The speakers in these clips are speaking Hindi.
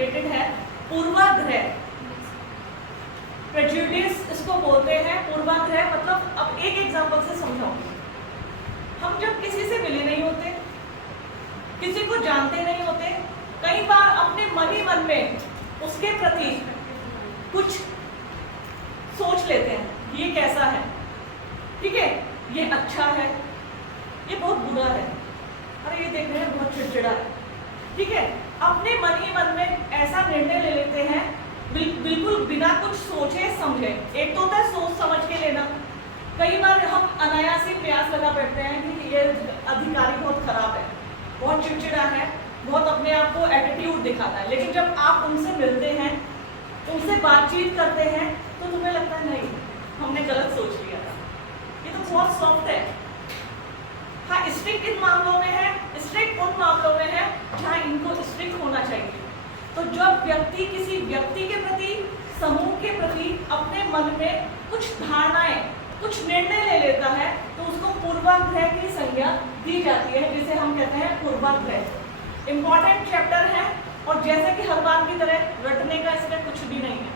रिलेटेड है पूर्वाग्रह। प्रेजुडिस इसको बोलते हैं, पूर्वाग्रह मतलब, अब एक एग्जांपल से समझाऊंगी। हम जब किसी से मिले नहीं होते, किसी को जानते नहीं होते, कई बार अपने मन ही मन में उसके प्रति कुछ सोच लेते हैं, ये कैसा है, ठीक है, ये अच्छा है, ये बहुत बुरा है, अरे ये देख रहे हैं बहुत चिड़चिड़ा है, ठीक है। अपने मन ही मन में ऐसा निर्णय ले लेते हैं बिल्कुल बिना कुछ सोचे समझे। एक तो होता है सोच समझ के लेना, कई बार हम अनायास ही प्रयास लगा बैठते हैं कि ये अधिकारी बहुत खराब है, बहुत चिड़चिड़ा है, बहुत अपने आप को एटीट्यूड दिखाता है, लेकिन जब आप उनसे मिलते हैं, उनसे बातचीत करते हैं, तो तुम्हें लगता है नहीं, हमने गलत सोच लिया था, ये तो बहुत सॉफ्ट है। हाँ, स्ट्रिक्ट इन मामलों में है, स्ट्रिक्ट उन मामलों में है जहाँ इनको स्ट्रिक्ट होना चाहिए। तो जब व्यक्ति किसी व्यक्ति के प्रति, समूह के प्रति अपने मन में कुछ धारणाएं, कुछ निर्णय ले लेता है, तो उसको पूर्वाग्रह की संज्ञा दी जाती है, जिसे हम कहते हैं पूर्वाग्रह। इंपॉर्टेंट चैप्टर है और जैसे कि हर बार की तरह रटने का इसमें कुछ भी नहीं है।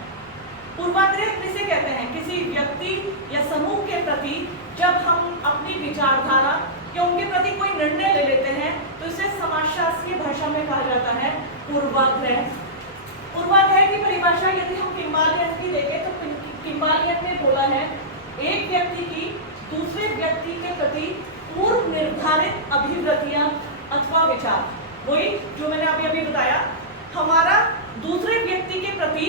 पूर्वाग्रह किसे कहते हैं? किसी व्यक्ति या समूह के प्रति जब हम अपनी विचारधारा या उनके प्रति कोई निर्णय ले लेते हैं, तो इसे समाजशास्त्रीय भाषा में कहा जाता है पूर्वाग्रह। पूर्वाग्रह की परिभाषा यदि हम किम्बालियन की देखें, तो किम्बालियन ने बोला है, एक व्यक्ति की दूसरे व्यक्ति के प्रति पूर्व निर्धारित अभिव्यक्तियां अथवा विचार। वही जो मैंने अभी अभी बताया, हमारा दूसरे व्यक्ति के प्रति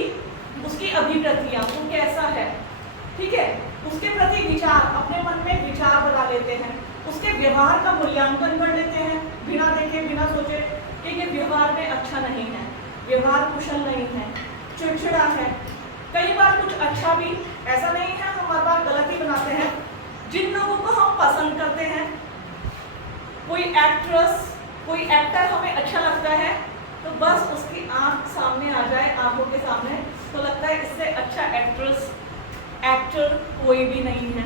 उसकी अभिव्यक्तियां, वो कैसा है, ठीक है, उसके प्रति विचार, अपने मन में विचार बना लेते हैं, उसके व्यवहार का मूल्यांकन कर लेते हैं, बिना देखे बिना सोचे कि ये व्यवहार में अच्छा नहीं है, व्यवहार कुशल नहीं है, चिड़चिड़ा है। कई बार कुछ अच्छा भी, ऐसा नहीं है हम हर बार गलत ही बनाते हैं। जिन लोगों को हम पसंद करते हैं, कोई एक्ट्रेस, कोई एक्टर हमें अच्छा लगता है, तो बस उसकी आंख सामने आ जाए, आंखों के सामने, तो लगता है इससे अच्छा एक्ट्रेस, एक्टर कोई भी नहीं है।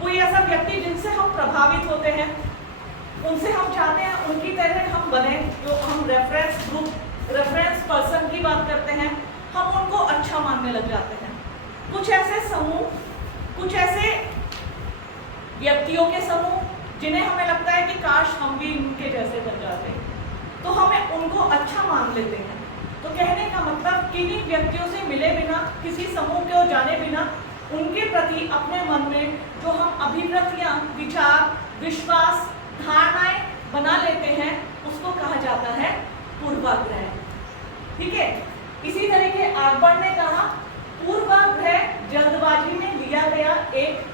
कोई ऐसा व्यक्ति जिनसे हम प्रभावित होते हैं, उनसे हम चाहते हैं उनकी तरह हम बने, जो हम रेफरेंस ग्रुप, रेफरेंस पर्सन की बात करते हैं, हम उनको अच्छा मानने लग जाते हैं। कुछ ऐसे समूह, कुछ ऐसे व्यक्तियों के समूह जिन्हें हमें लगता है कि काश हम भी उनके जैसे बन जाते, तो हमें उनको अच्छा मान लेते हैं। तो कहने का मतलब किन्हीं व्यक्तियों से मिले बिना, किसी समूह को जाने बिना, उनके प्रति अपने मन में जो हम अभिव्यक्तियां, विचार, विश्वास, धारणाएं बना लेते हैं, उसको कहा जाता है पूर्वाग्रह, ठीक है। इसी तरीके अकबर ने कहा, पूर्वाग्रह जल्दबाजी में लिया गया एक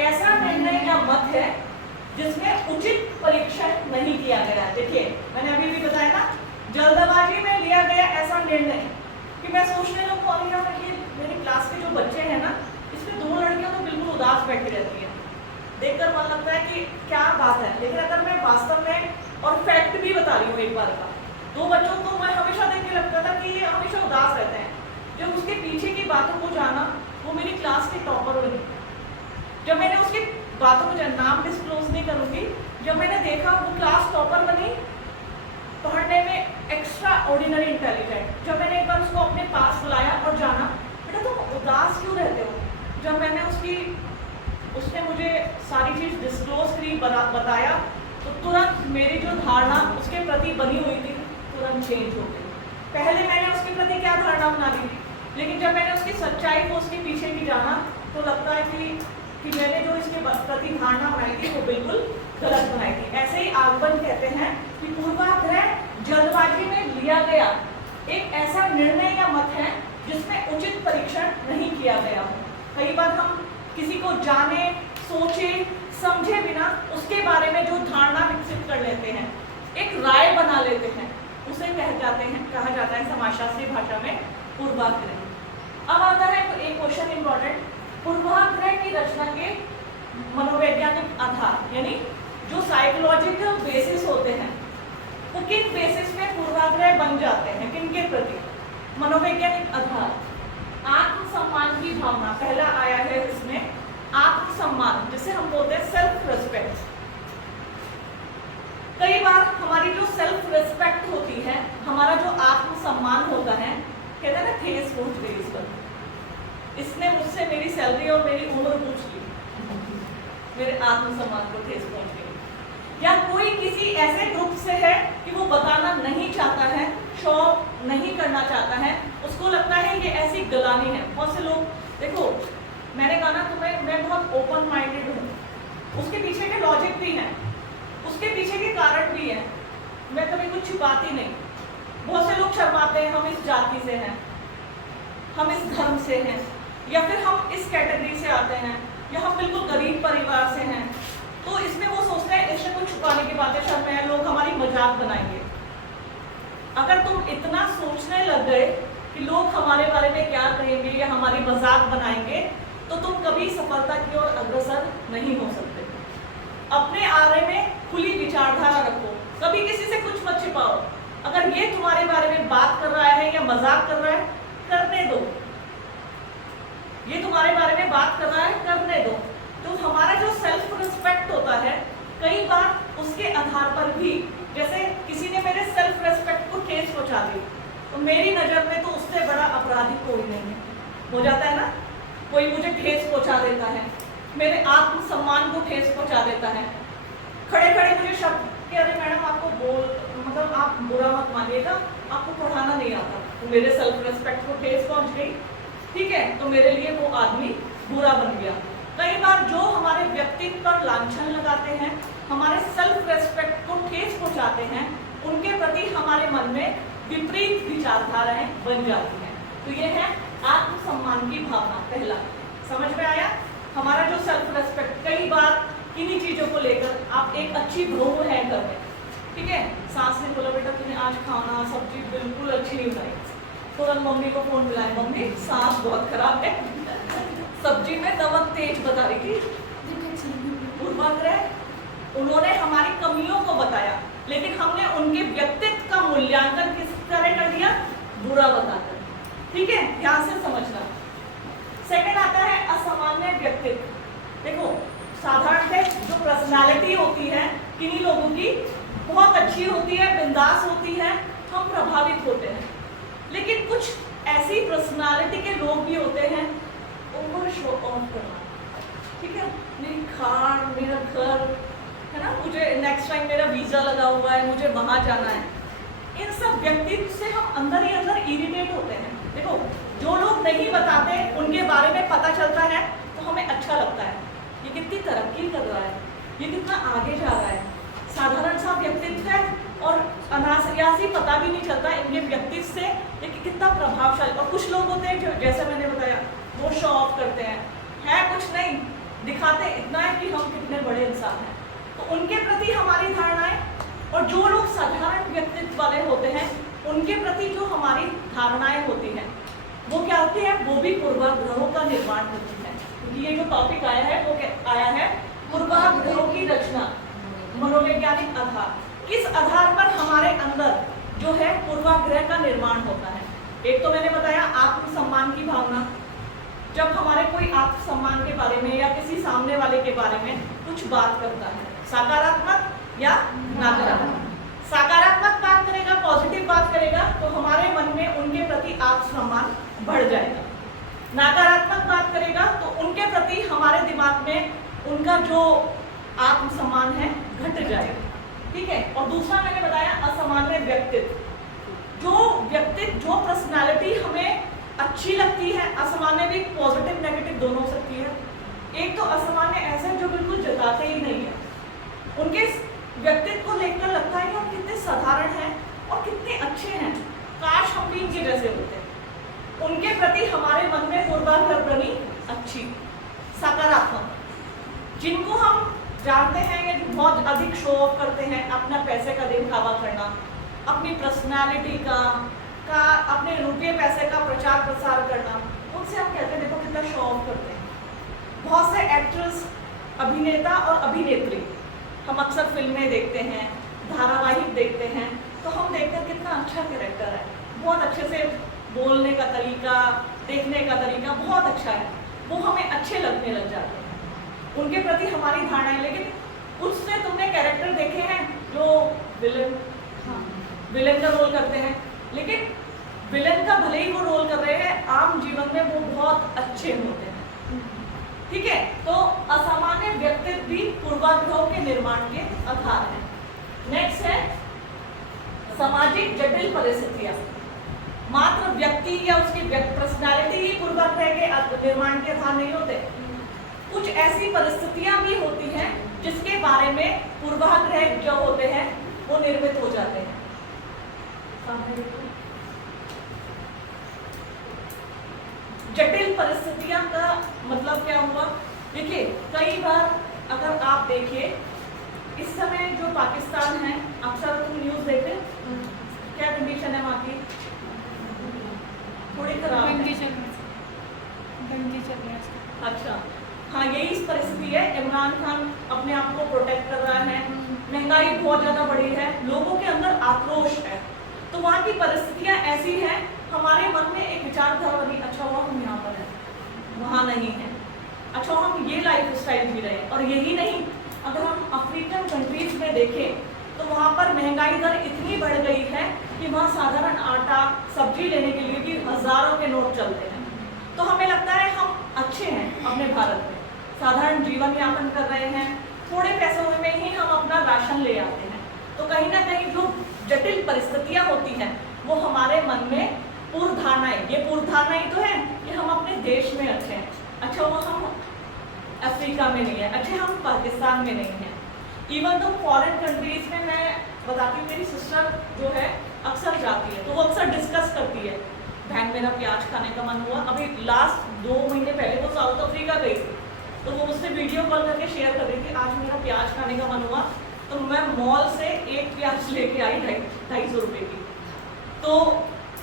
ऐसा निर्णय या मत है जिसमें उचित परीक्षण नहीं किया गया। देखिए मैंने अभी भी बताया ना, जल्दबाजी में लिया गया ऐसा निर्णय कि मैं सोचने लगूं, अभी यहाँ देखिए मेरी क्लास के जो बच्चे हैं ना, इसमें दो लड़कियां तो बिल्कुल उदास बैठी रहती हैं, देखकर मन लगता है कि क्या बात है। लेकिन अगर मैं वास्तव में और फैक्ट भी बता रही हूँ एक बार का, दो बच्चों को मैं हमेशा देख के लगता था कि ये हमेशा उदास रहते हैं। जब उसके पीछे की बातों को जाना, वो मेरी क्लास के टॉपर बनी। जब मैंने उसकी बातों को, नाम डिस्क्लोज नहीं करूंगी, जब मैंने देखा वो क्लास टॉपर बनी, पढ़ने में एक्स्ट्रा ऑर्डिनरी इंटेलिजेंट। जब मैंने एक बार उसको अपने पास बुलाया और जाना, बेटा तुम उदास क्यों रहते हो, जब मैंने उसने मुझे सारी चीज़ डिस्क्लोज करी, बताया, तो तुरंत मेरी जो धारणा उसके प्रति बनी हुई थी तुरंत चेंज हो गई। पहले मैंने उसके प्रति क्या धारणा बना ली थी, लेकिन जब मैंने उसकी सच्चाई को, उसके पीछे की जाना, तो लगता है कि मैंने जो इसके प्रति धारणा बनाई थी वो बिल्कुल गलत बनाई थी। ऐसे ही अकबर कहते हैं कि पूर्वाग्रह जल्दबाजी में लिया गया एक ऐसा निर्णय या मत है जिसमें उचित परीक्षण नहीं किया गया हो। कई बार हम किसी को जाने, सोचे, समझे बिना उसके बारे में जो धारणा विकसित कर लेते हैं, एक राय बना लेते हैं, उसे कहा जाता है समाजशास्त्रीय भाषा में पूर्वाग्रह। अब आता है एक क्वेश्चन इंपॉर्टेंट, पूर्वाग्रह की रचना के मनोवैज्ञानिक आधार, यानी जो साइकोलॉजिकल बेसिस होते हैं, वो किन बेसिस में पूर्वाग्रह बन जाते हैं, किन के प्रति? मनोवैज्ञानिक आधार, आत्मसम्मान की भावना पहला आया है इसमें, आत्मसम्मान जिसे हम बोलते हैं सेल्फ रिस्पेक्ट। कई बार हमारी जो सेल्फ रिस्पेक्ट होती है, हमारा जो आत्म आत्मसम्मान होता है, कहते हैं ना ठेस पहुंच गई इस पर, इसने मुझसे मेरी सैलरी और मेरी उम्र पूछ ली, मेरे आत्मसम्मान को ठेस पहुंच गई। या कोई किसी ऐसे ग्रुप से है कि वो बताना नहीं चाहता है, शो नहीं करना चाहता है, उसको लगता है ये ऐसी गलानी है। बहुत से लोग, देखो मैंने कहा ना तुम्हें, मैं बहुत ओपन माइंडेड हूँ, उसके पीछे के लॉजिक भी हैं, उसके पीछे के कारण भी हैं, मैं कभी कुछ छिपाती नहीं। बहुत से लोग शर्माते हैं, हम इस जाति से हैं, हम इस धर्म से हैं, या फिर हम इस कैटेगरी से आते हैं, या हम बिल्कुल गरीब परिवार से हैं, तो इसमें वो सोचते हैं इससे कुछ छुपाने की बात है, शर्म है, लोग हमारी मजाक बनाएंगे। अगर तुम इतना सोचने लग गए कि लोग हमारे बारे में क्या कहेंगे या हमारी मजाक बनाएंगे, तो तुम कभी सफलता की ओर अग्रसर नहीं हो सकते। अपने आरे में खुली विचारधारा रखो, कभी किसी से कुछ मत छिपाओ। अगर ये तुम्हारे बारे में बात कर रहा है या मजाक कर रहा है, करने दो। ये तुम्हारे बारे में बात कर रहा है, करने दो। तो हमारा जो सेल्फ रिस्पेक्ट होता है, कई बार उसके आधार पर भी, जैसे किसी ने मेरे सेल्फ रिस्पेक्ट को ठेस पहुंचा दी, तो मेरी नज़र में तो उससे बड़ा अपराधी कोई नहीं है। हो जाता है ना, कोई मुझे ठेस पहुंचा देता है, मेरे आत्मसम्मान को ठेस पहुंचा देता है, खड़े खड़े मुझे शब्द कि अरे मैडम आपको मतलब आप बुरा मत मानिएगा, आपको पढ़ाना नहीं आता, तो मेरे सेल्फ रिस्पेक्ट को ठेस पहुंच गई, ठीक है, तो मेरे लिए वो आदमी बुरा बन गया। कई बार जो हमारे व्यक्तित्व पर लांछन लगाते हैं, हमारे सेल्फ रिस्पेक्ट को ठेस पहुंचाते हैं, उनके प्रति हमारे मन में विपरीत विचारधाराएं बन जाती हैं। तो ये है आत्मसम्मान की भावना। पहला समझ में आया, हमारा जो सेल्फ रिस्पेक्ट, कई बार किन्हीं चीजों को लेकर आप एक अच्छी बहू है घर में, ठीक है, सास ने बोला बेटा तूने आज खाना सब्जी बिल्कुल अच्छी नहीं बनाई, तुरंत मम्मी को फोन मिलाए, मम्मी सास बहुत खराब है, सब्जी में नमक तेज बता रही थी। पूर्वाग्रह, उन्होंने हमारी कमियों को बताया, लेकिन हमने उनके व्यक्तित्व का मूल्यांकन किस तरह कर दिया, बुरा बताकर। ठीक है, ध्यान से समझना। सेकंड आता है असामान्य व्यक्तित्व। देखो साधारणतः जो पर्सनालिटी होती है किन्हीं लोगों की बहुत अच्छी होती है, बिंदास होती है, हम प्रभावित होते हैं। लेकिन कुछ ऐसी पर्सनालिटी के लोग भी होते हैं, ओवर शो ऑफ करना, ठीक है, मेरी कार, मेरा घर है ना, मुझे नेक्स्ट टाइम मेरा वीजा लगा हुआ है, मुझे वहां जाना है। इन सब व्यक्तित्व से हम अंदर ही अंदर इरिटेट होते हैं। देखो जो लोग नहीं बताते, उनके बारे में पता चलता है तो हमें अच्छा लगता है, ये कितनी तरक्की कर रहा है, ये कितना आगे जा रहा है, साधारण सा व्यक्तित्व है और अनायासी पता भी नहीं चलता इनके व्यक्तित्व से ये कितना प्रभावशाली। और कुछ लोग होते हैं जो जैसे मैंने बताया वो शो ऑफ करते हैं, है कुछ नहीं, दिखाते इतना है कि हम कितने बड़े इंसान हैं, तो उनके प्रति हमारी धारणाएं, और जो लोग साधारण व्यक्तित्व वाले होते हैं उनके प्रति जो हमारी धारणाएं होती हैं वो क्या होती है, वो भी पूर्वाग्रहों का निर्माण करती है। क्योंकि ये जो टॉपिक आया है वो आया है पूर्वाग्रहों की रचना, मनोवैज्ञानिक आधार, किस आधार पर हमारे अंदर जो है पूर्वाग्रह का निर्माण होता है। एक तो मैंने बताया आत्मसम्मान की भावना, जब हमारे कोई आत्मसम्मान के बारे में या किसी सामने वाले के बारे में कुछ बात करता है, सकारात्मक या नकारात्मक। सकारात्मक बात करेगा, पॉजिटिव बात करेगा, तो हमारे मन में उनके प्रति आत्मसम्मान बढ़ जाएगा। नकारात्मक बात करेगा तो उनके प्रति हमारे दिमाग में उनका जो आत्मसम्मान है घट जाएगा, ठीक है। और दूसरा मैंने बताया असामान्य व्यक्तित्व, जो व्यक्तित्व, जो पर्सनालिटी हमें अच्छी लगती है, असामान्य भी पॉजिटिव नेगेटिव दोनों हो सकती है। एक तो असामान्य ऐसे जो बिल्कुल जताते ही नहीं है, उनके व्यक्तित्व को लेकर लगता है कि हम कितने साधारण हैं और कितने अच्छे हैं, काश हम भी इनके जैसे होते। उनके प्रति हमारे मन में पूर्वाग्रह बनी अच्छी सकारात्मक, जिनको हम जानते हैं या बहुत अधिक शो ऑफ करते हैं, अपना पैसे का दिखावा करना, अपनी पर्सनालिटी का अपने रुपये पैसे का प्रचार प्रसार करना, उनसे हम कहते हैं देखो कितना शो ऑफ करते हैं। बहुत से एक्ट्रेस, अभिनेता और अभिनेत्री हम अक्सर फिल्में देखते हैं, धारावाहिक देखते हैं, तो हम देखते हैं कितना अच्छा कैरेक्टर है, बहुत अच्छे से बोलने का तरीका, देखने का तरीका बहुत अच्छा है, वो हमें अच्छे लगने लग जाते हैं, उनके प्रति हमारी धारणाएं। लेकिन उससे तुमने कैरेक्टर देखे हैं जो विलन का रोल करते हैं, लेकिन विलन का भले ही वो रोल कर रहे हैं, आम जीवन में वो बहुत अच्छे होते हैं। ठीक है, तो असामान्य व्यक्तित्व भी पूर्वाग्रहों के निर्माण के आधार हैं। नेक्स्ट है सामाजिक जटिल परिस्थितियां। मात्र व्यक्ति या उसकी पर्सनालिटी ही पूर्वाग्रह के निर्माण के आधार नहीं होते। कुछ ऐसी परिस्थितियां भी होती हैं जिसके बारे में पूर्वाग्रह जो होते हैं वो निर्मित हो जाते हैं। जटिल परिस्थितियां का मतलब क्या हुआ? देखिए, कई बार अगर आप देखिए इस समय जो पाकिस्तान है, अक्सर तुम न्यूज देखते, क्या कंडीशन है वहाँ की? थोड़ी खराब है। अच्छा, हाँ, यही इस परिस्थिति है। इमरान खान अपने आप को प्रोटेक्ट कर रहा है, महंगाई बहुत ज़्यादा बढ़ी है, लोगों के अंदर आक्रोश है, तो वहाँ की परिस्थितियाँ ऐसी हैं, हमारे मन में एक विचारधारा बनी, अच्छा हुआ हम यहाँ पर हैं, वहाँ नहीं है, अच्छा हम ये लाइफ स्टाइल जी रहे हैं। और यही नहीं, अगर हम अफ्रीकन कंट्रीज में देखें तो वहाँ पर महंगाई दर इतनी बढ़ गई है कि वहाँ साधारण आटा सब्जी लेने के लिए भी हज़ारों के नोट चलते हैं। तो हमें लगता है हम अच्छे हैं अपने भारत में, साधारण जीवन यापन कर रहे हैं, थोड़े पैसों में ही हम अपना राशन ले आते हैं। तो कहीं ना कहीं जो जटिल परिस्थितियाँ होती हैं वो हमारे मन में पूर्व धारणाएं, ये पूर्व धारणाएं तो है कि हम अपने देश में अच्छे हैं, अच्छा वो हम अफ्रीका में नहीं है, अच्छे हम पाकिस्तान में नहीं हैं। इवन तो फॉरेन कंट्रीज में मैं बताती हूँ, मेरी सिस्टर जो है अक्सर जाती है तो वो अक्सर डिस्कस करती है, बहन मेरा प्याज खाने का मन हुआ। अभी लास्ट 2 महीने पहले वो साउथ अफ्रीका गई थी, तो वो मुझसे वीडियो कॉल करके शेयर कर रही थी, आज मेरा प्याज खाने का मन हुआ तो मैं मॉल से एक प्याज लेके आई 250 रुपये की। तो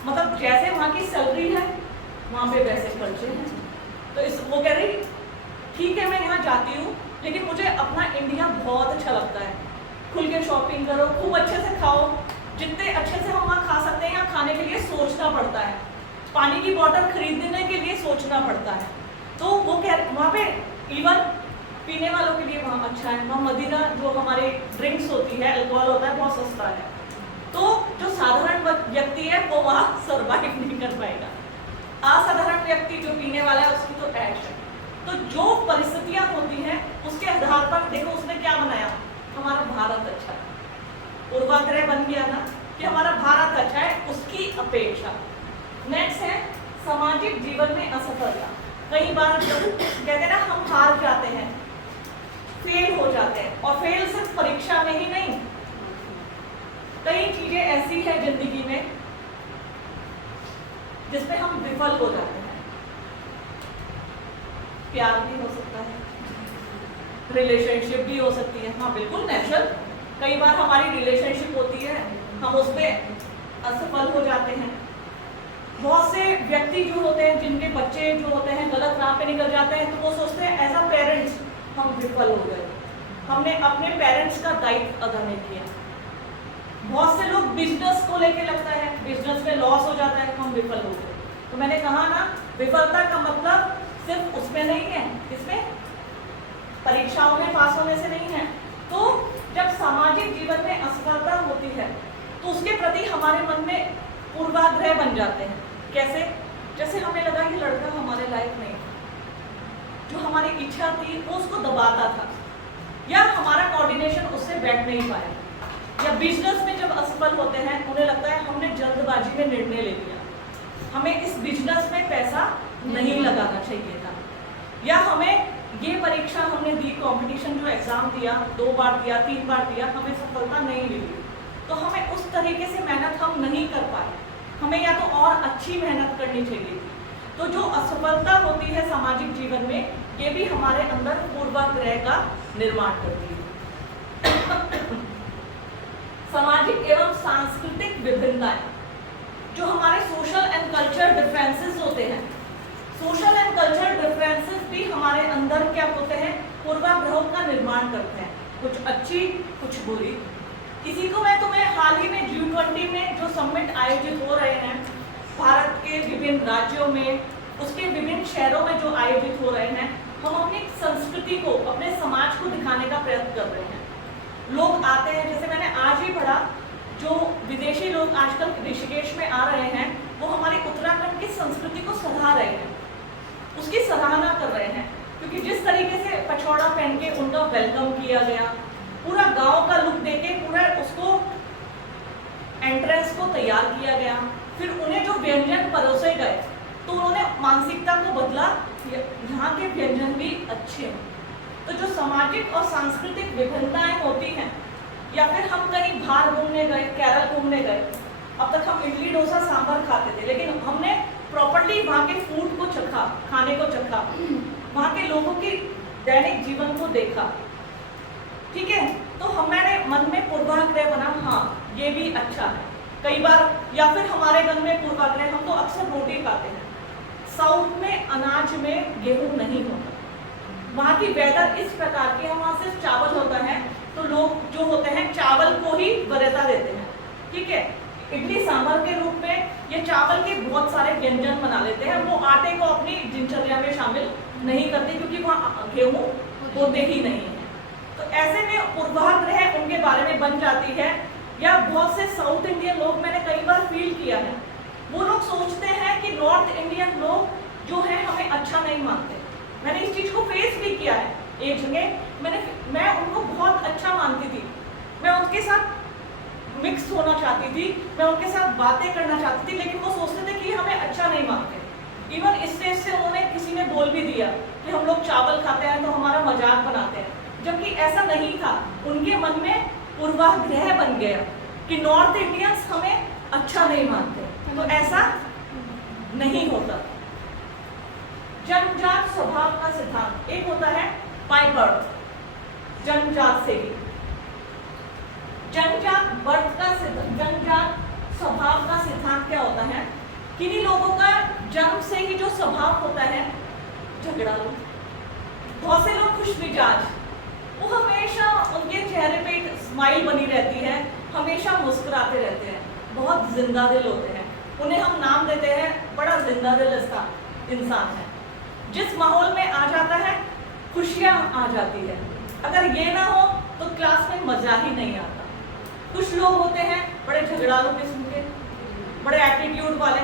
मतलब जैसे वहाँ की सैलरी है वहाँ पे वैसे खर्चे हैं। तो इस वो कह रही ठीक है मैं यहाँ जाती हूँ लेकिन मुझे अपना इंडिया बहुत अच्छा लगता है, खुल के शॉपिंग करो, खूब अच्छे से खाओ, जितने अच्छे से हम वहाँ खा सकते हैं, यहाँ खाने के लिए सोचना पड़ता है, पानी की बोतल खरीदने के लिए सोचना पड़ता है। तो वो कह वहाँ पे इवन पीने वालों के लिए वहाँ अच्छा है, वहाँ मदिरा जो हमारी ड्रिंक्स होती है, अल्कोहल होता है, बहुत सस्ता है। तो जो साधारण व्यक्ति है वो वहाँ सर्वाइव नहीं कर पाएगा, असाधारण व्यक्ति जो पीने वाला है उसकी तो ऐश है। तो जो परिस्थितियां होती हैं उसके आधार पर देखो उसने क्या बनाया, हमारा भारत अच्छा है, पूर्वाग्रह बन गया ना कि हमारा भारत अच्छा है उसकी अपेक्षा। नेक्स्ट है सामाजिक जीवन में असफलता। कई बार जब कहते हैं ना हम हार जाते हैं, फेल हो जाते हैं, और फेल सिर्फ परीक्षा में ही नहीं, कई चीजें ऐसी है जिंदगी में जिसमें हम विफल हो जाते हैं। प्यार भी हो सकता है, रिलेशनशिप भी हो सकती है, हाँ बिल्कुल नेचुरल। कई बार हमारी रिलेशनशिप होती है, हम उस पर असफल हो जाते हैं। बहुत से व्यक्ति जो होते हैं जिनके बच्चे जो होते हैं गलत राह पे निकल जाते हैं, तो वो सोचते हैं एज अ पेरेंट्स हम विफल हो गए, हमने अपने पेरेंट्स का दायित्व अदा नहीं किया। बहुत से लोग बिजनेस को लेके लगता है, बिजनेस में लॉस हो जाता है, हम विफल हो गए। तो मैंने कहा ना, विफलता का मतलब सिर्फ उसमें नहीं है, इसमें परीक्षाओं में पास होने से नहीं है। तो जब सामाजिक जीवन में असफलता होती है तो उसके प्रति हमारे मन में पूर्वाग्रह बन जाते हैं। कैसे? जैसे हमें लगा कि लड़का हमारे लायक नहीं, जो हमारी इच्छा थी वो उसको दबाता था, या हमारा कोऑर्डिनेशन उससे बैठ नहीं पाया, या बिजनेस में जब असफल होते हैं उन्हें लगता है हमने जल्दबाजी में निर्णय ले लिया, हमें इस बिजनेस में पैसा नहीं लगाना चाहिए था, या हमें ये परीक्षा हमने दी, कंपटीशन जो एग्जाम दिया, 2 बार दिया, 3 बार दिया, हमें सफलता नहीं मिली, तो हमें उस तरीके से मेहनत हम नहीं कर पाए, हमें या तो और अच्छी मेहनत करनी चाहिए थी। तो जो असफलता होती है सामाजिक जीवन में, ये भी हमारे अंदर पूर्वाग्रह का निर्माण करती है। सामाजिक एवं सांस्कृतिक विभिन्नताएं, जो हमारे सोशल एंड कल्चर डिफरेंसेस होते हैं, सोशल एंड कल्चर डिफरेंसेस भी हमारे अंदर क्या होते हैं, पूर्वाग्रहों का निर्माण करते हैं, कुछ अच्छी कुछ बुरी। इसी को मैं तुम्हें हाल ही में G20 में जो समिट आयोजित हो रहे हैं भारत के विभिन्न राज्यों में, उसके विभिन्न शहरों में जो आयोजित हो रहे हैं, हम अपनी संस्कृति को, अपने समाज को दिखाने का प्रयत्न कर रहे हैं। लोग आते हैं, जैसे मैंने आज ही पढ़ा, जो विदेशी लोग आजकल ऋषिकेश में आ रहे हैं वो हमारे उसकी सराहना कर रहे हैं, क्योंकि जिस तरीके से पछौड़ा पहन के उनका वेलकम किया गया, पूरा गांव का लुक देके पूरा उसको एंट्रेंस को तैयार किया गया, फिर उन्हें जो व्यंजन परोसे गए तो उन्होंने मानसिकता को बदला, यहाँ के व्यंजन भी अच्छे हैं। तो जो सामाजिक और सांस्कृतिक विभिन्नताएं होती हैं, या फिर हम कहीं बाहर घूमने गए, केरल घूमने गए, अब तक हम इडली डोसा सांभर खाते थे, लेकिन हमने प्रॉपर्ली वहाँ के फूड को चखा, खाने को चखा, वहाँ के लोगों की दैनिक जीवन को देखा, ठीक है। तो हमारे मन में पूर्वाग्रह बना, हाँ ये भी अच्छा है कई बार, या फिर हमारे मन में पूर्वाग्रह, हम तो अक्सर रोटी खाते हैं, साउथ में अनाज में गेहूं नहीं होता, वहाँ की वेदर इस प्रकार की है, वहाँ सिर्फ चावल होता है, तो लोग जो होते हैं चावल को ही वरीयता देते हैं, ठीक है। इडली सांभर के रूप में ये चावल के बहुत सारे व्यंजन बना लेते हैं, वो आटे को अपनी दिनचर्या में शामिल नहीं करते, क्योंकि वहाँ गेहूं होते ही नहीं है। तो ऐसे में पूर्वाग्रह उनके बारे में बन जाती है। या बहुत से साउथ इंडियन लोग, मैंने कई बार फील किया है, वो लोग सोचते हैं कि नॉर्थ इंडियन लोग जो है हमें अच्छा नहीं मानते। मैंने इस चीज को फेस भी किया है एक जगह, मैं उनको बहुत अच्छा मानती थी, मैं उनके साथ मिक्स होना चाहती थी, मैं उनके साथ बातें करना चाहती थी, लेकिन वो सोचते थे कि हमें अच्छा नहीं मानते। इवन स्टेज से उन्होंने किसी ने बोल भी दिया कि हम लोग चावल खाते हैं तो हमारा मजाक बनाते हैं, जबकि ऐसा नहीं था। उनके मन में पूर्वाग्रह बन गया कि नॉर्थ इंडियंस हमें अच्छा नहीं मानते, तो ऐसा नहीं होता। जन्मजात स्वभाव का सिद्धांत, एक होता है बाय बर्थ, जन्मजात से ही, जन्मजात बर्थ का सिद्धांत, जन्मजात स्वभाव का सिद्धांत क्या होता है, किन्हीं लोगों का जन्म से ही जो स्वभाव होता है झगड़ालू, बहुत से लोग खुश मिजाज, वो हमेशा उनके चेहरे पे एक स्माइल बनी रहती है, हमेशा मुस्कुराते रहते हैं, बहुत जिंदा दिल होते हैं, उन्हें हम नाम देते हैं बड़ा जिंदा दिल इंसान है। जिस माहौल में आ जाता है खुशियाँ आ जाती है, अगर ये ना हो तो क्लास में मजा ही नहीं आता। कुछ लोग होते हैं बड़े झगड़ालू किस्म के, बड़े एटीट्यूड वाले,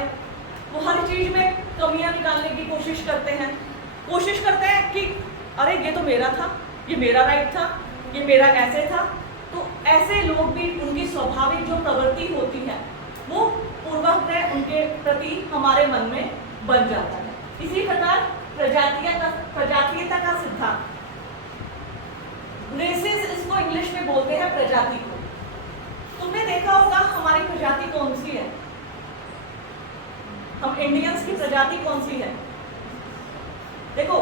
वो हर चीज में कमियां निकालने की कोशिश करते हैं कि अरे ये तो मेरा था, ये मेरा राइट था, ये मेरा ऐसे था। तो ऐसे लोग भी, उनकी स्वाभाविक जो प्रवृत्ति होती है वो पूर्वाग्रह उनके प्रति हमारे मन में बन जाता है। इसी प्रकार प्रजातीयता का सिद्धांत, रेसेस इसको इंग्लिश में बोलते हैं प्रजाति को। तुमने देखा होगा हमारी प्रजाति कौन सी है, हम इंडियंस की प्रजाति कौन सी है? देखो,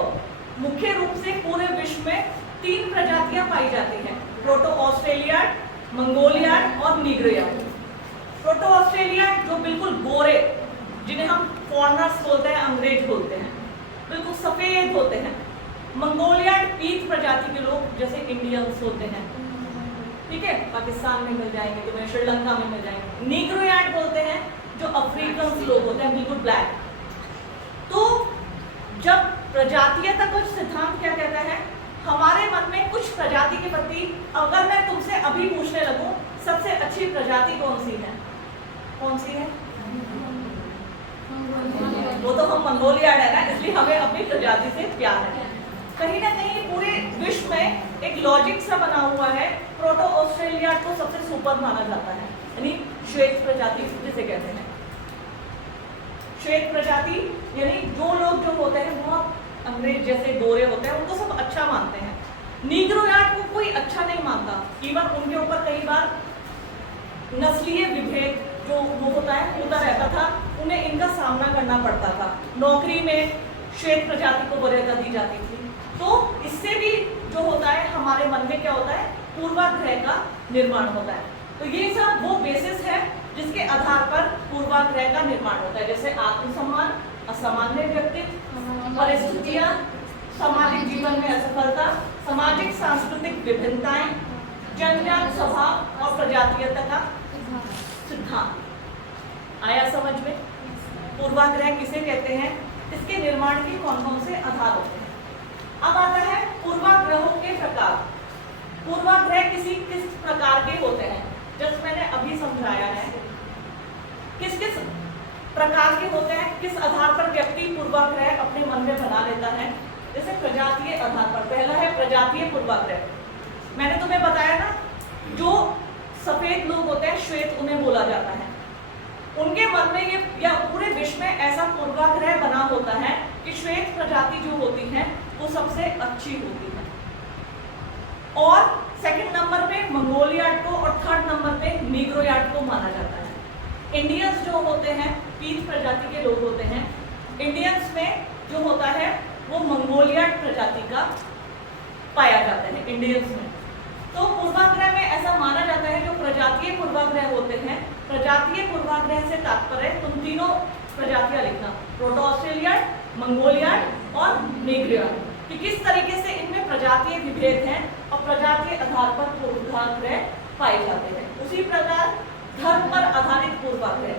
मुख्य रूप से पूरे विश्व में 3 प्रजातियां पाई जाती हैं, प्रोटो ऑस्ट्रेलियाड, मंगोलियाड और नीग्रोयाड। प्रोटो ऑस्ट्रेलियाड जो बिल्कुल गोरे, जिन्हें हम फॉरेनर्स बोलते हैं, अंग्रेज बोलते हैं, बिल्कुल सफेद होते हैं। मंगोलियाड पीत प्रजाति के लोग जैसे इंडियंस होते हैं, ठीक है, पाकिस्तान में मिल जाएंगे तुम्हें, श्रीलंका में मिल जाएंगे। नीग्रोयाड बोलते हैं जो अफ्रीकन लोग होते हैं, बिल्कुल ब्लैक। तो जब प्रजातीयता का सिद्धांत क्या कहता है, हमारे मन में कुछ प्रजाति के प्रति, अगर मैं तुमसे अभी पूछने लगूं सबसे अच्छी प्रजाति कौन सी है, कौन सी है? वो तो हम मंगोलियाड है ना, इसलिए हमें अपनी प्रजाति से प्यार है। कहीं ना कहीं पूरे विश्व में एक लॉजिक सा बना हुआ है, प्रोटो ऑस्ट्रेलियाड को सबसे सुपर माना जाता है, यानी श्वेत प्रजाति जिसे कहते हैं। श्वेत प्रजाति यानी जो लोग जो होते हैं बहुत अंग्रेज जैसे गोरे होते हैं, उनको सब अच्छा मानते हैं। नीग्रोयाड को कोई अच्छा नहीं मानता, इवन उनके ऊपर कई बार नस्लीय विभेद जो वो होता रहता था, उन्हें इनका सामना करना पड़ता था। नौकरी में श्वेत प्रजाति को वरीयता दी जाती थी। तो इससे भी जो होता है हमारे मन में क्या होता है, पूर्वाग्रह का निर्माण होता है। तो ये सब वो बेसिस है जिसके आधार पर पूर्वाग्रह का निर्माण होता है, जैसे आत्मसम्मान, असामान्य व्यक्तित्व, परिस्थितियां, सामाजिक जीवन में असफलता, सामाजिक सांस्कृतिक विभिन्नताएं, जन्मजात स्वभाव और प्रजातीयता का सिद्धांत। आया समझ में? पूर्वाग्रह किसे कहते हैं, इसके निर्माण के कौन कौन से आधार होते हैं। अब आता है पूर्वाग्रहों के प्रकार। पूर्वाग्रह किस प्रकार के होते हैं, जैसे मैंने अभी समझाया है, किस किस प्रकार के होते हैं, किस आधार पर व्यक्ति पूर्वाग्रह अपने मन में बना लेता है। जैसे प्रजातीय आधार पर, पहला है प्रजातीय पूर्वाग्रह। मैंने तुम्हें बताया ना, जो सफेद लोग होते हैं, श्वेत उन्हें बोला जाता है, उनके मन में ये या पूरे विश्व में ऐसा पूर्वाग्रह बना होता है कि श्वेत प्रजाति जो होती है वो सबसे अच्छी होती है। और सेकंड नंबर पे मंगोलियाड को और थर्ड नंबर पे नीग्रोयाड को माना जाता है। इंडियंस जो होते हैं, पीत प्रजाति के लोग होते हैं, इंडियंस में जो होता है वो मंगोलियाड प्रजाति का पाया जाता है इंडियंस में। तो पूर्वाग्रह में ऐसा माना जाता है, जो प्रजातीय पूर्वाग्रह होते हैं, प्रजातीय पूर्वाग्रह से तात्पर्य तुम तीनों प्रजातियां लिखना, प्रोटो ऑस्ट्रेलियाड, मंगोलियाड और नीग्रोयाड, कि किस तरीके से इनमें प्रजातीय विभेद हैं और प्रजातीय आधार पर पूर्वाग्रह पाए जाते हैं। उसी प्रकार धर्म पर आधारित पूर्वाग्रह,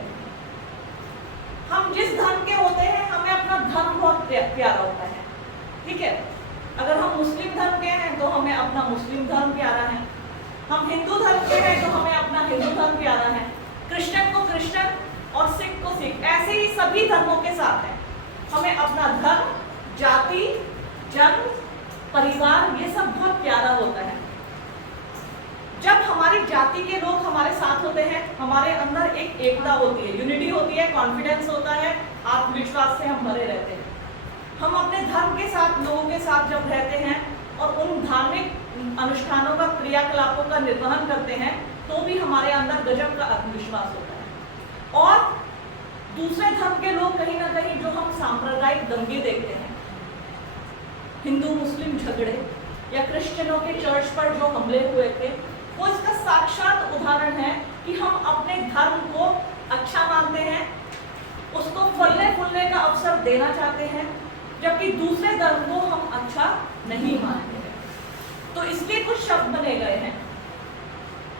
हम जिस धर्म के होते हैं हमें अपना धर्म बहुत प्यारा होता है, ठीक है। अगर हम मुस्लिम धर्म के हैं तो हमें अपना मुस्लिम धर्म प्यारा है, हम हिंदू धर्म के हैं तो हमें अपना हिंदू धर्म प्यारा है, क्रिश्चियन को क्रिश्चियन और सिख को सिख, ऐसे ही सभी धर्मों के साथ है। हमें अपना धर्म, जाति, जन्म, परिवार, ये सब बहुत प्यारा होता है। जब हमारी जाति के लोग हमारे साथ होते हैं, हमारे अंदर एक एकता होती है, यूनिटी होती है, कॉन्फिडेंस होता है, आत्मविश्वास से हम भरे रहते हैं। हम अपने धर्म के साथ, लोगों के साथ जब रहते हैं और उन धार्मिक अनुष्ठानों का, क्रियाकलापों का निर्वहन करते हैं, तो भी हमारे अंदर गजब का आत्मविश्वास होता है। और दूसरे धर्म के लोग कहीं ना कहीं, जो हम सांप्रदायिक दंगे देखते हैं, हिंदू मुस्लिम झगड़े या क्रिश्चियनों के चर्च पर जो हमले हुए थे, वो इसका साक्षात उदाहरण है कि हम अपने धर्म को अच्छा मानते हैं, उसको फलने फूलने का अवसर देना चाहते हैं, जबकि दूसरे धर्म को हम अच्छा नहीं मानते हैं। तो इसलिए कुछ शब्द बने गए हैं।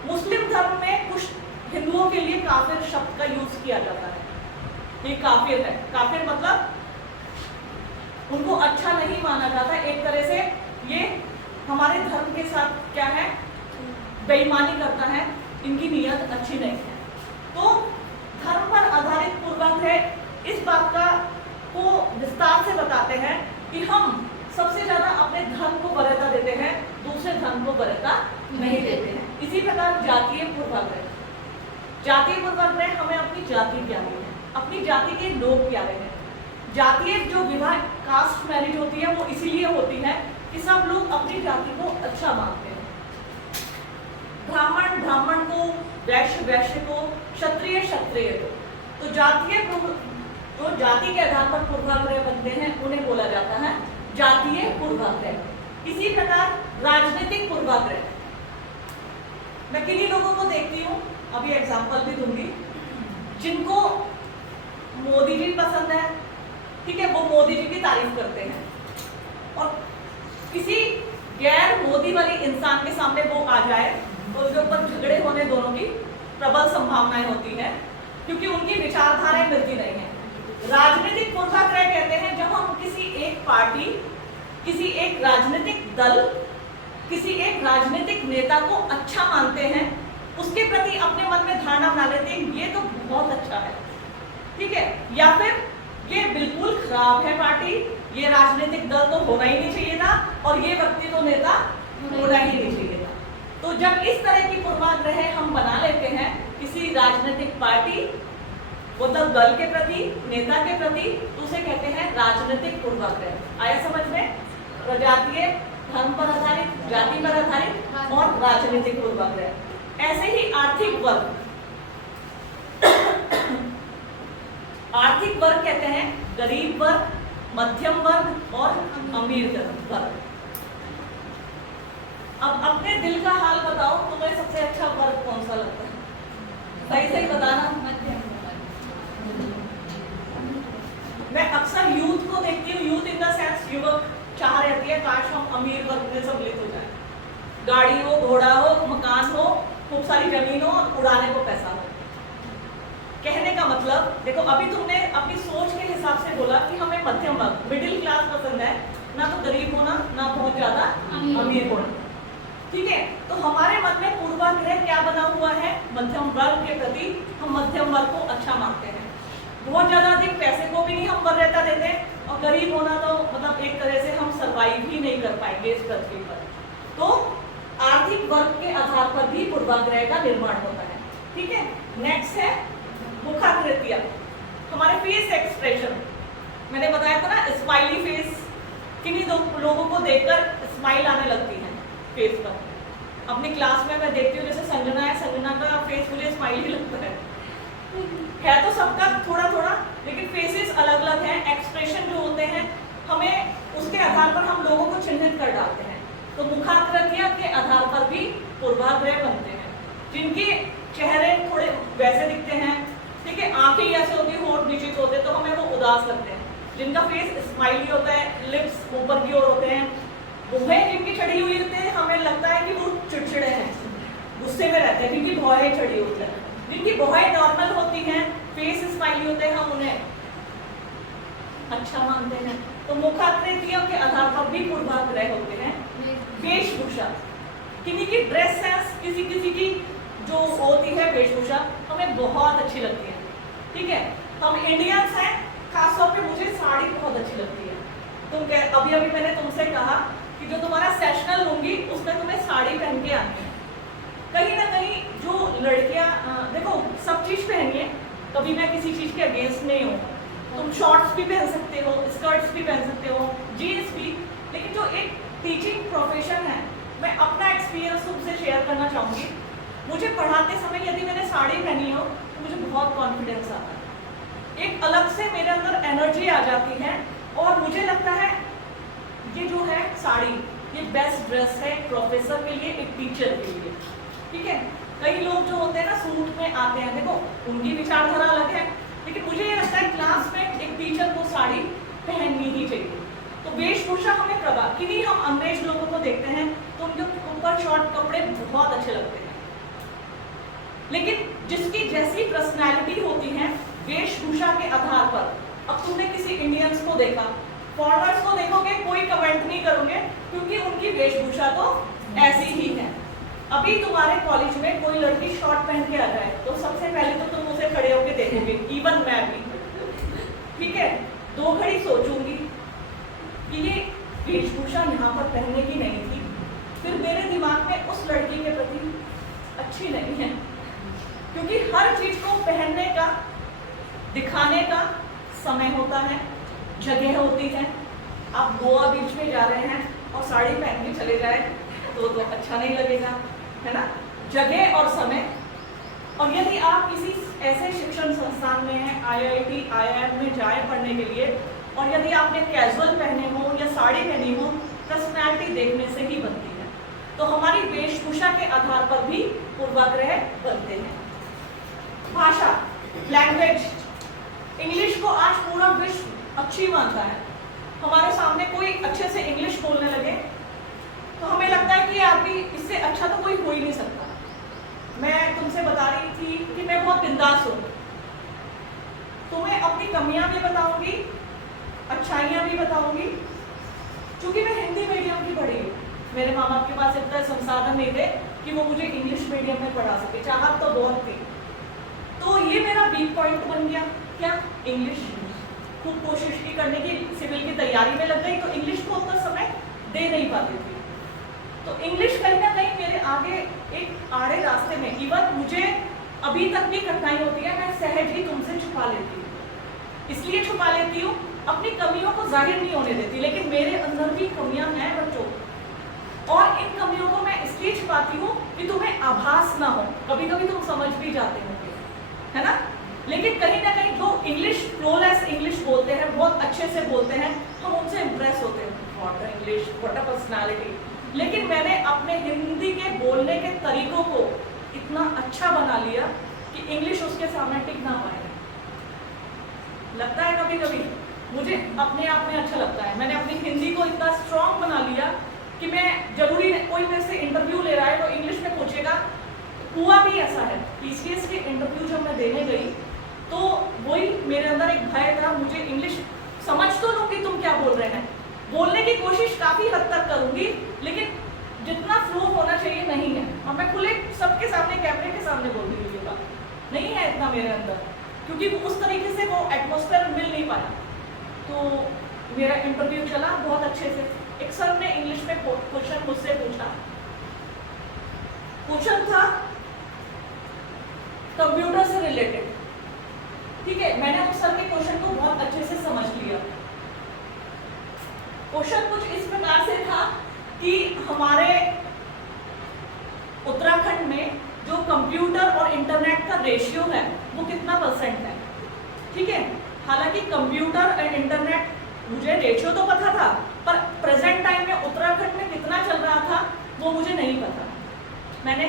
मुस्लिम धर्म में कुछ हिंदुओं के लिए काफिर शब्द का यूज किया जाता है, ये काफिर है। काफिर मतलब उनको अच्छा नहीं माना जाता, एक तरह से ये हमारे धर्म के साथ क्या है, बेईमानी करता है, इनकी नीयत अच्छी नहीं है। तो धर्म पर आधारित पूर्वाग्रह इस बात का को विस्तार से बताते हैं कि हम सबसे ज्यादा अपने धर्म को वरीयता देते हैं, दूसरे धर्म को वरीयता नहीं देते हैं। इसी प्रकार जातीय पूर्वाग्रह, जातीय पूर्वाग्रह हमें अपनी जाति प्यारी है, अपनी जाति के लोग प्यारे हैं। जातीय जो विवाह, कास्ट मैरिज होती है, वो इसीलिए होती है कि सब लोग अपनी जाति को अच्छा मानते हैं। ब्राह्मण ब्राह्मण को, वैश्य वैश्य को, क्षत्रिय क्षत्रिय को। तो जातीय जो जाति के आधार पर पूर्वाग्रह बनते हैं उन्हें बोला जाता है जातीय पूर्वाग्रह। इसी प्रकार राजनीतिक पूर्वाग्रह, मैं किन्हीं लोगों को देखती हूँ, अभी एग्जांपल भी दूंगी, जिनको मोदी जी पसंद है, ठीक है, वो मोदी जी की तारीफ करते हैं, और किसी गैर मोदी वाली इंसान के सामने वो आ जाए तो उसके ऊपर झगड़े होने दोनों की प्रबल संभावनाएं होती है, क्योंकि उनकी विचारधाराएं मिलती नहीं है। राजनीतिक पूर्वाग्रह कहते हैं जब हम किसी एक पार्टी, किसी एक राजनीतिक दल, किसी एक राजनीतिक नेता को अच्छा मानते हैं, उसके प्रति अपने मन में धारणा बना लेते हैं ये तो बहुत अच्छा है, ठीक है, या फिर ये बिल्कुल खराब है पार्टी, ये राजनीतिक दल तो होना ही नहीं चाहिए था, और ये व्यक्ति तो नेता होना ही नहीं चाहिए था। तो जब इस तरह की पूर्वाग्रह हम बना लेते हैं किसी राजनीतिक पार्टी, मतलब दल के प्रति, नेता के प्रति, तो उसे कहते हैं राजनीतिक पूर्वाग्रह। आया समझ में? प्रजातीय, धर्म पर आधारित, जाति पर आधारित और राजनीतिक पूर्वाग्रह। ऐसे ही आर्थिक वर्ग, आर्थिक वर्ग कहते हैं गरीब वर्ग, मध्यम वर्ग और अमीर वर्ग। अब अपने दिल का हाल बताओ, तुम्हें सबसे अच्छा वर्ग कौन सा लगता है? सही सही बताना। मध्यम। मैं अक्सर यूथ को देखती हूँ, यूथ इन द सेंस युवक चाह रहती है काश हम अमीर वर्ग में सम्मिलित हो जाए, गाड़ी हो, घोड़ा हो, मकान हो, खूब सारी जमीन हो और उड़ाने को पैसा हो। कहने का मतलब देखो, अभी तुमने अपनी सोच के हिसाब से बोला कि हमें मध्यम वर्ग, मिडिल क्लास पसंद है, ना तो गरीब होना ना बहुत ज्यादा अमीर होना, ठीक है। तो हमारे मन में पूर्वाग्रह क्या बना हुआ है? मध्यम वर्ग के प्रति हम मध्यम वर्ग को अच्छा मानते हैं, बहुत ज्यादा वरीयता देते हैं, और गरीब होना तो मतलब एक तरह से हम सर्वाइव ही नहीं कर पाएंगे इस पृथ्वी पर। तो आर्थिक वर्ग के आधार पर भी पूर्वाग्रह का निर्माण होता है। ठीक है, नेक्स्ट है मुखाकृतियां, हमारे फेस एक्सप्रेशन। मैंने बताया था ना, स्माइली फेस, किन्हीं लोगों को देखकर स्माइल आने लगती है फेस पर। अपनी क्लास में मैं देखती हूँ, जैसे संजना है, संजना का फेस मुझे स्माइली लगता है तो सबका थोड़ा थोड़ा, लेकिन फेसेस अलग अलग हैं। एक्सप्रेशन जो होते हैं हमें उसके आधार पर हम लोगों को चिन्हित कर डालते हैं। तो मुखाकृतियां के आधार पर भी पूर्वाग्रह बनते हैं। जिनके चेहरे थोड़े वैसे दिखते हैं, ठीक है, आंखें ऐसे होती, होंठ नीचे को होते, तो हमें वो उदास लगते हैं। जिनका फेस स्माइली होता है, लिप्स ऊपर की ओर होते हैं, भौहें जिनकी चढ़ी हुई होती है, हमें लगता है कि वो चिड़चिड़े हैं, गुस्से में रहते हैं, जिनकी भौहें चढ़ी होती है। जिनकी भौहें नॉर्मल होती हैं, फेस स्माइली होते हैं, हम उन्हें अच्छा मानते हैं। तो मुखाकृतियों के आधार पर भी पूर्वाग्रह होते हैं। वेशभूषा, किसी की ड्रेस सेंस, किसी किसी की जो होती है वेशभूषा, हमें बहुत अच्छी लगती है। ठीक है, हम इंडियंस हैं, खासतौर पे मुझे साड़ी बहुत अच्छी लगती है। तुम अभी अभी मैंने तुमसे कहा कि जो तुम्हारा सेशनल लूंगी उसमें तुम्हें साड़ी पहन के आनी है। कहीं ना कहीं जो लड़कियां, देखो सब चीज पहनिए, कभी मैं किसी चीज के अगेंस्ट नहीं हूँ। तुम शॉर्ट्स भी पहन सकते हो, स्कर्ट्स भी पहन सकते हो, जीन्स भी, लेकिन जो एक टीचिंग प्रोफेशन है, मैं अपना एक्सपीरियंस तुमसे शेयर करना चाहूँगी। मुझे पढ़ाते समय यदि मैंने साड़ी पहनी हो तो मुझे बहुत कॉन्फिडेंस आता है, एक अलग से मेरे अंदर एनर्जी आ जाती है, और मुझे लगता है ये जो है साड़ी, ये बेस्ट ड्रेस है एक प्रोफेसर के लिए, एक टीचर के लिए। ठीक है, कई लोग जो होते हैं ना सूट में आते हैं, देखो उनकी विचारधारा अलग है, लेकिन मुझे ये लगता है क्लास में एक टीचर को साड़ी पहननी ही चाहिए। तो वेशभूषा हमें प्रभाव, किन्हीं हम अंग्रेज लोगों को देखते हैं तो उनके ऊपर शॉर्ट कपड़े बहुत अच्छे लगते हैं, लेकिन जिसकी जैसी पर्सनैलिटी होती है वेशभूषा के आधार पर। अब तुमने किसी इंडियंस को देखा, फॉरेनर्स को देखोगे कोई कमेंट नहीं करोगे, क्योंकि उनकी वेशभूषा तो ऐसी ही है। अभी तुम्हारे कॉलेज में कोई लड़की शॉर्ट पहन के आ जाए तो सबसे पहले तो तुम उसे खड़े होकर देखोगे, इवन मैं भी, ठीक है, दो घड़ी सोचूंगी कि ये वेशभूषा यहाँ पर पहनने की नहीं थी, फिर मेरे दिमाग में उस लड़की के प्रति अच्छी नहीं है, क्योंकि हर चीज को पहनने का, दिखाने का समय होता है, जगह होती है। आप गोवा बीच में जा रहे हैं और साड़ी पहन के चले जाए तो अच्छा नहीं लगेगा, है ना, जगह और समय। और यदि आप किसी ऐसे शिक्षण संस्थान में हैं, IIT, IIM में जाए पढ़ने के लिए, और यदि आपने कैजुअल पहने हो या साड़ी पहनी हो, पर्सनैलिटी देखने से ही बनती है। तो हमारी वेशभूषा के आधार पर भी पूर्वाग्रह बनते हैं। भाषा, लैंग्वेज, इंग्लिश को आज पूरा विश्व अच्छी मानता है। हमारे सामने कोई अच्छे से इंग्लिश बोलने लगे तो हमें लगता है कि आदमी इससे अच्छा तो कोई हो ही नहीं सकता। मैं तुमसे बता रही थी कि मैं बहुत बिंदास हूँ, तुम्हें अपनी कमियां भी बताऊंगी, अच्छाइयां भी बताऊंगी। क्योंकि मैं हिंदी मीडियम की पढ़ी हूँ, मेरे माँ बाप के पास इतना संसाधन नहीं थे कि वो मुझे इंग्लिश मीडियम में पढ़ा सके, चाहत तो बहुत थी। तो ये मेरा वीक पॉइंट बन गया, क्या, इंग्लिश। खूब कोशिश की करने की, सिविल की तैयारी में लग गई तो इंग्लिश को उतना समय दे नहीं पाती थी। तो इंग्लिश कहीं ना कहीं मेरे आगे एक आड़े रास्ते में, इवन मुझे अभी तक भी कठिनाई होती है, मैं सहज ही तुमसे छुपा लेती हूँ। इसलिए छुपा लेती हूँ, अपनी कमियों को जाहिर नहीं होने देती, लेकिन मेरे अंदर भी कमियां हैं बच्चों, और इन कमियों को मैं इसलिए छुपाती हूँ कि तुम्हें आभास ना हो। कभी कभी तुम समझ भी जाते होंगे, है ना, लेकिन कहीं ना कहीं जो इंग्लिश फ्लोलेस इंग्लिश बोलते हैं, बहुत अच्छे से बोलते हैं, हम उनसे इम्प्रेस होते हैं, what a English, what a personality. लेकिन मैंने अपने हिंदी के बोलने के तरीकों को इतना अच्छा बना लिया कि इंग्लिश उसके सामने टिक ना पाए। लगता है कभी कभी मुझे अपने आप में अच्छा लगता है, मैंने अपनी हिंदी को इतना स्ट्रॉन्ग बना लिया कि मैं, जरूरी कोई मेरे से इंटरव्यू ले रहा है तो इंग्लिश में पूछेगा। हुआ भी ऐसा है, PCS के इंटरव्यू जब मैं देने गई तो वही मेरे अंदर एक भय था, मुझे इंग्लिश समझ तो लूंगी तुम क्या बोल रहे हैं, बोलने की कोशिश काफी हद तक करूंगी, लेकिन जितना फ्लो होना चाहिए नहीं है। और मैं खुले सबके सामने, कैमरे के सामने बोल रही हूँ, नहीं है इतना मेरे अंदर, क्योंकि उस तरीके से वो एटमॉस्फेयर मिल नहीं पाया। तो मेरा इंटरव्यू चला बहुत अच्छे से। एक सर ने इंग्लिश में क्वेश्चन मुझसे पूछा। क्वेश्चन था कंप्यूटर से रिलेटेड, ठीक है। मैंने उस सर के क्वेश्चन को बहुत अच्छे से समझ लिया। क्वेश्चन कुछ इस प्रकार से था कि हमारे उत्तराखंड में जो कंप्यूटर और इंटरनेट का रेशियो है वो कितना परसेंट है, ठीक है। हालांकि कंप्यूटर और इंटरनेट मुझे रेशियो तो पता था, पर प्रेजेंट टाइम में उत्तराखंड में कितना चल रहा था वो मुझे नहीं पता। मैंने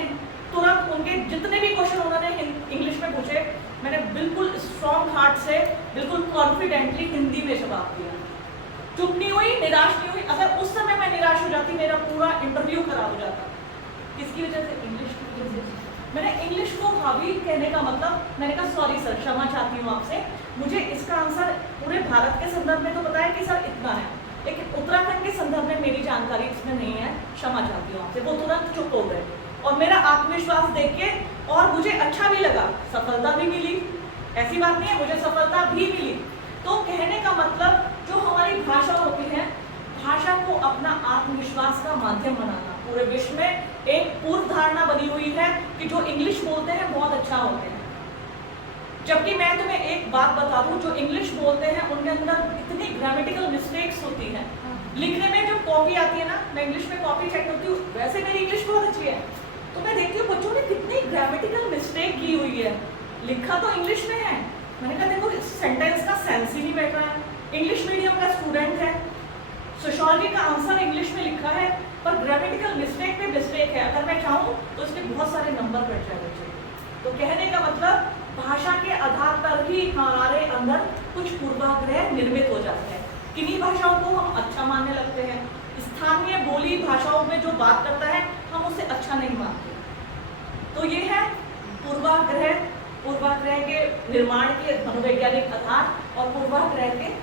तुरंत उनके जितने भी क्वेश्चन उन्होंने इंग्लिश में पूछे, मैंने बिल्कुल स्ट्रॉन्ग हार्ट से, बिल्कुल कॉन्फिडेंटली हिंदी में जवाब दिया। चुप नहीं हुई, निराश नहीं हुई। अगर उस समय मैं निराश हो जाती, मेरा पूरा इंटरव्यू खराब हो जाता। किसकी वजह से? इंग्लिश की वजह से। मैंने इंग्लिश को हावी कहने का मतलब, मैंने कहा सॉरी सर, क्षमा चाहती हूँ आपसे, मुझे इसका आंसर पूरे भारत के संदर्भ में तो पता है कि सर इतना है, लेकिन उत्तराखंड के संदर्भ में मेरी जानकारी इसमें नहीं है, क्षमा चाहती हूँ आपसे। वो तुरंत चुप हो गए और मेरा आत्मविश्वास देख के और मुझे अच्छा भी लगा, सफलता भी मिली। ऐसी बात नहीं है, मुझे सफलता भी मिली। तो कहने का मतलब जो हमारी भाषा होती है, भाषा को अपना आत्मविश्वास का माध्यम बनाना। पूरे विश्व में एक पूर्व धारणा बनी हुई है कि जो इंग्लिश बोलते हैं बहुत अच्छा होते हैं, जबकि मैं तुम्हें एक बात बता दूं, जो इंग्लिश बोलते हैं उनके अंदर इतनी ग्रामेटिकल मिस्टेक्स होती हैं। लिखने में जो कॉपी आती है ना, मैं इंग्लिश में कॉपी चेक करती हूँ, वैसे मेरी इंग्लिश बहुत अच्छी है, तो मैं देखती हूँ बच्चों ने कितनी ग्रामेटिकल मिस्टेक की हुई है। लिखा तो इंग्लिश में है, मैंने कहा देखो इस सेंटेंस का सेंस ही नहीं बैठ रहा है। इंग्लिश मीडियम का स्टूडेंट है, सोशियोलॉजी का आंसर इंग्लिश में लिखा है, पर ग्रामेटिकल मिस्टेक पे मिस्टेक है। अगर मैं चाहूँ तो इसके बहुत सारे नंबर कट जाए बच्चे। तो कहने का मतलब भाषा के आधार पर ही हमारे अंदर कुछ पूर्वाग्रह निर्मित हो जाते हैं। किन्हीं भाषाओं को हम अच्छा मानने लगते हैं, स्थानीय बोली भाषाओं में जो बात करता है हम उसे अच्छा नहीं मानते। तो ये है पूर्वाग्रह, पूर्वाग्रह के निर्माण के मनोवैज्ञानिक आधार और पूर्वाग्रह के